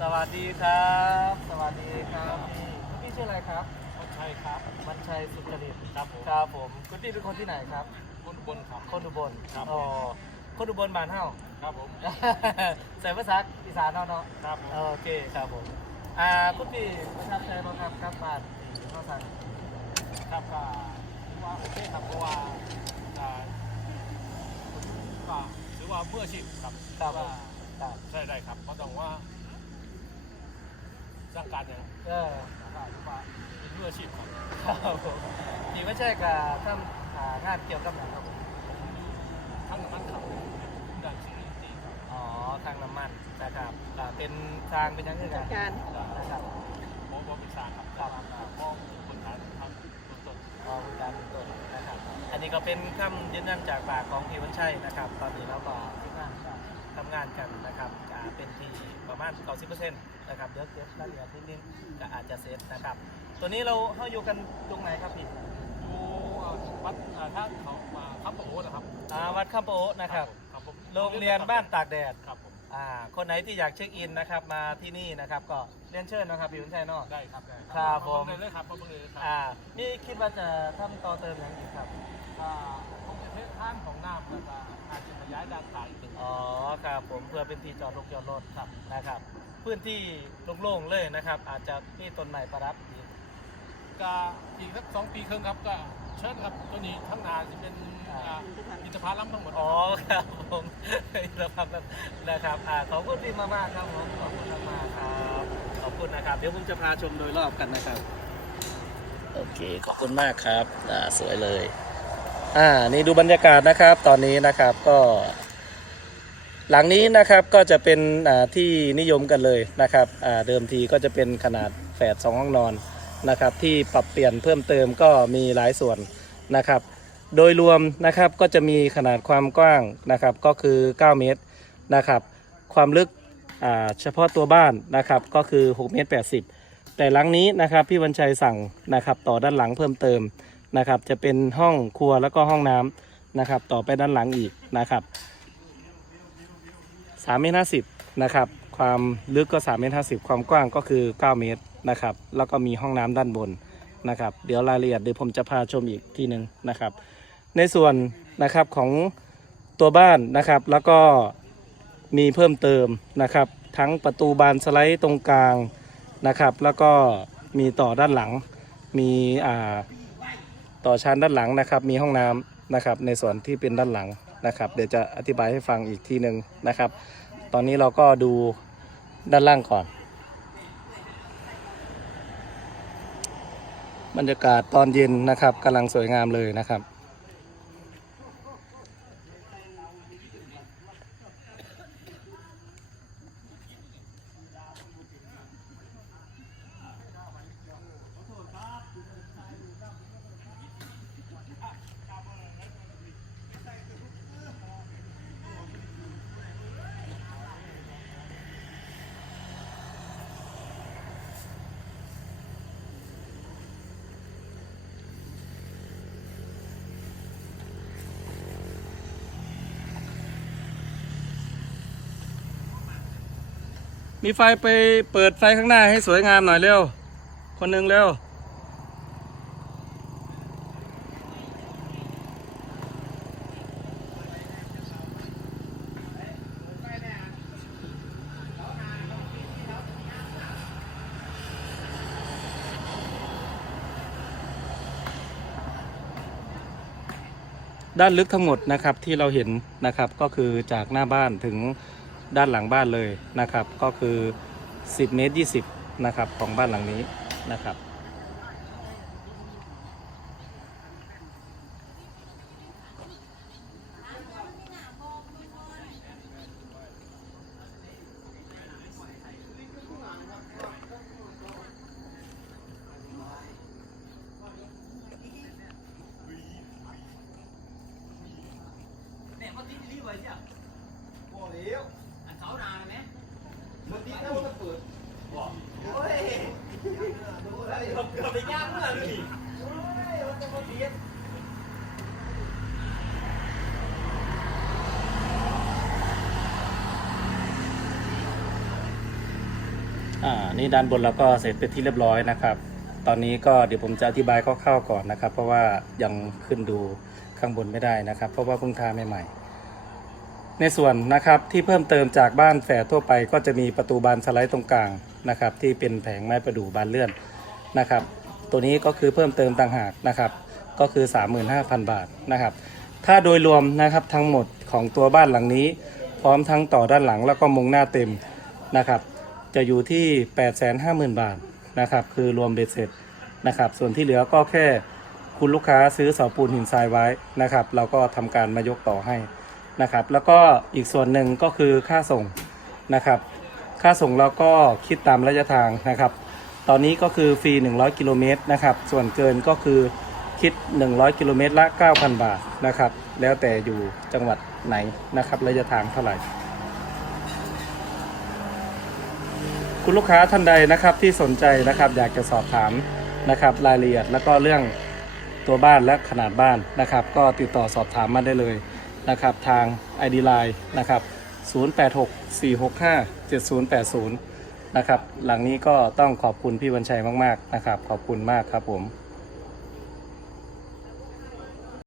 สวัสดีครับ สวัสดีครับ พี่พี่ชื่ออะไรครับมันใช่ครับมันชัยสุจริตครับผมครับผมคุณพี่เป็นคนที่ไหนครับคุณบนครับ คนอุบลครับ อ๋อคนอุบลบ้านเฮา ครับผม ใส่ภาษาอีสานเนาะเนาะครับผมโอเคครับผมอ่าคุณพี่ประทับใจบ้างครับครับบ้านที่เข้าสั่งครับก็ถือว่าโอเคครับเพราะว่าอ่าก็ถือว่าเพื่ออาชีพครับครับผว่ามครับ ใช่ได้ครับเพราะต้องว่าส ร้างการอย่างเออก็ถือว่าเป็นเพื่ออาชีพครับครับผมที่ไม่ใช่กับทำอ่างานเกี่ยวกับหนังครับผมทั้งน้ำมันขับดังซีรีส์ตีครับอ๋อทางน้ำมันนะครับอ่าเป็นทางเป็นยังไงกันการนะครับโมโมเป็นสร้างครับครับมองบนฐานทำต้นอ๋อคุณการเป็นต้นนะครับ อันนี้ก็เป็นคำยืนยันจากปากของพี่วันชัยนะครับ ตอนนี้เราก็ทีมงานก็ทำงานกันนะครับอ่า เป็นที่ประมาณ90%นะครับเดี๋ยวเดี๋ยวรายละเอียดนิดนึงก็อาจจะเซตนะครับ ตัวนี้เราเข้าอยู่กันตรงไหนครับพี่ๆดูอ่าวัดอ่าถ้าเขามาคำประโอ้นะครับอ่าวัดข้ามโปะนะครับครับผมโรงเรียนบ้านตากแดดครับผมอ่าคนไหนที่อยากเช็คอินนะครับมาที่นี่นะครับก็เรียนเชิญนะครับพี่วันชัยเนาะได้ครับได้ครับผมาเบิ่งเลยครับมาเบิ่งเลยครับอ่านี่คิดว่าจะทำต่อเติมอย่างอีกครับ อ่าคงจะเทท่านของน้ำแล้วก็อาจจะข ยายด้านขายถึงอ๋อครับผมเพื่อเป็นที่จอดรถจอดรถครับนะครับ พื้นที่โล่งๆเลยนะครับ อาจจะมีต้นไม้ประดับอีกก็อีกสักสองปีครึ่งครับก็เชิญครับตัวนี้ทั้งนาจะเป็นอ่าอินทผลัมทั้งหมดอ๋อครับผมนะครับนะครับอ่าขอบคุณพี่มากๆครับผมขอบคุณมากๆครับขอบคุณนะครับ เดี๋ยวผมจะพาชมโดยรอบกันนะครับ โอเค ขอบคุณมากครับอ่าสวยเลย อ่านี่ดูบรรยากาศนะครับตอนนี้นะครับก็ หลังนี้นะครับก็จะเป็นอ่าที่นิยมกันเลยนะครับอ่าเดิมทีก็จะเป็นขนาดแฝดสองห้องนอนนะครับ ที่ปรับเปลี่ยนเพิ่มเติมก็มีหลายส่วนนะครับ โดยรวมนะครับก็จะมีขนาดความกว้างนะครับก็คือ 9 เมตรนะครับ ความลึกอ่าเฉพาะตัวบ้านนะครับก็คือ6เมตร80 แต่หลังนี้นะครับพี่วันชัยสั่งนะครับต่อด้านหลังเพิ่มเติม นะครับ จะเป็นห้องครัวแล้วก็ห้องน้ำนะครับ ต่อไปด้านหลังอีกนะครับ3เมตร50นะครับ ความลึกก็3เมตร50ความกว้างก็คือ9เมตรนะครับ แล้วก็มีห้องน้ำด้านบนนะครับ เดี๋ยวรายละเอียดเดี๋ยวผมจะพาชมอีกทีหนึ่งนะครับ ในส่วนนะครับของตัวบ้านนะครับ แล้วก็มีเพิ่มเติมนะครับ ทั้งประตูบานสไลด์ตรงกลางนะครับ แล้วก็มีต่อด้านหลังมีอ่า ต่อชั้นด้านหลังนะครับ มีห้องน้ำนะครับ ในส่วนที่เป็นด้านหลังนะครับ เดี๋ยวจะอธิบายให้ฟังอีกทีหนึ่งนะครับ ตอนนี้เราก็ดูด้านล่างก่อน บรรยากาศตอนเย็นนะครับกำลังสวยงามเลยนะครับ มีไฟไปเปิดไฟข้างหน้าให้สวยงามหน่อยเร็ว คนหนึ่งเร็ว ด้านลึกทั้งหมดนะครับที่เราเห็นนะครับก็คือจากหน้าบ้านถึง ด้านหลังบ้านเลยนะครับ ก็คือ 10 เมตร 20 นะครับของบ้านหลังนี้นะครับค อ่า นี่ด้านบนเราก็เสร็จเป็นที่เรียบร้อยนะครับ ตอนนี้ก็เดี๋ยวผมจะอธิบายคร่าวๆก่อนนะครับ เพราะว่ายังขึ้นดูข้างบนไม่ได้นะครับ เพราะว่าเพิ่งทาใหม่ๆ ในส่วนนะครับที่เพิ่มเติมจากบ้านแฝดทั่วไป ก็จะมีประตูบานสไลด์ตรงกลางนะครับ ที่เป็นแผงไม้ประดู่บานเลื่อนนะครับ ตัวนี้ก็คือเพิ่มเติมต่างหากนะครับ ก็คือ 35,000 บาทนะครับ ถ้าโดยรวมนะครับทั้งหมดของตัวบ้านหลังนี้ พร้อมทั้งต่อด้านหลังแล้วก็มุงหน้าเต็มนะครับ จะอยู่ที่ 850,000 บาทนะครับ คือรวมเบ็ดเสร็จนะครับ ส่วนที่เหลือก็แค่คุณลูกค้าซื้อเสาปูนหินทรายไว้นะครับ เราก็ทำการมายกต่อให้ นะครับ แล้วก็อีกส่วนหนึ่งก็คือค่าส่งนะครับ ค่าส่งเราก็คิดตามระยะทางนะครับ ตอนนี้ก็คือฟรี 100 กิโลเมตรนะครับ ส่วนเกินก็คือคิด 100 กิโลเมตรละ 9,000 บาทนะครับ แล้วแต่อยู่จังหวัดไหนนะครับ ระยะทางเท่าไหร่ คุณลูกค้าท่านใดนะครับที่สนใจนะครับ อยากจะสอบถามนะครับ รายละเอียดแล้วก็เรื่องตัวบ้านและขนาดบ้านนะครับ ก็ติดต่อสอบถามมาได้เลย นะครับทาง ID Line นะครับ 0864657080 นะครับ หลังนี้ก็ต้องขอบคุณพี่วันชัยมาก ๆ นะครับ ขอบคุณมากครับผม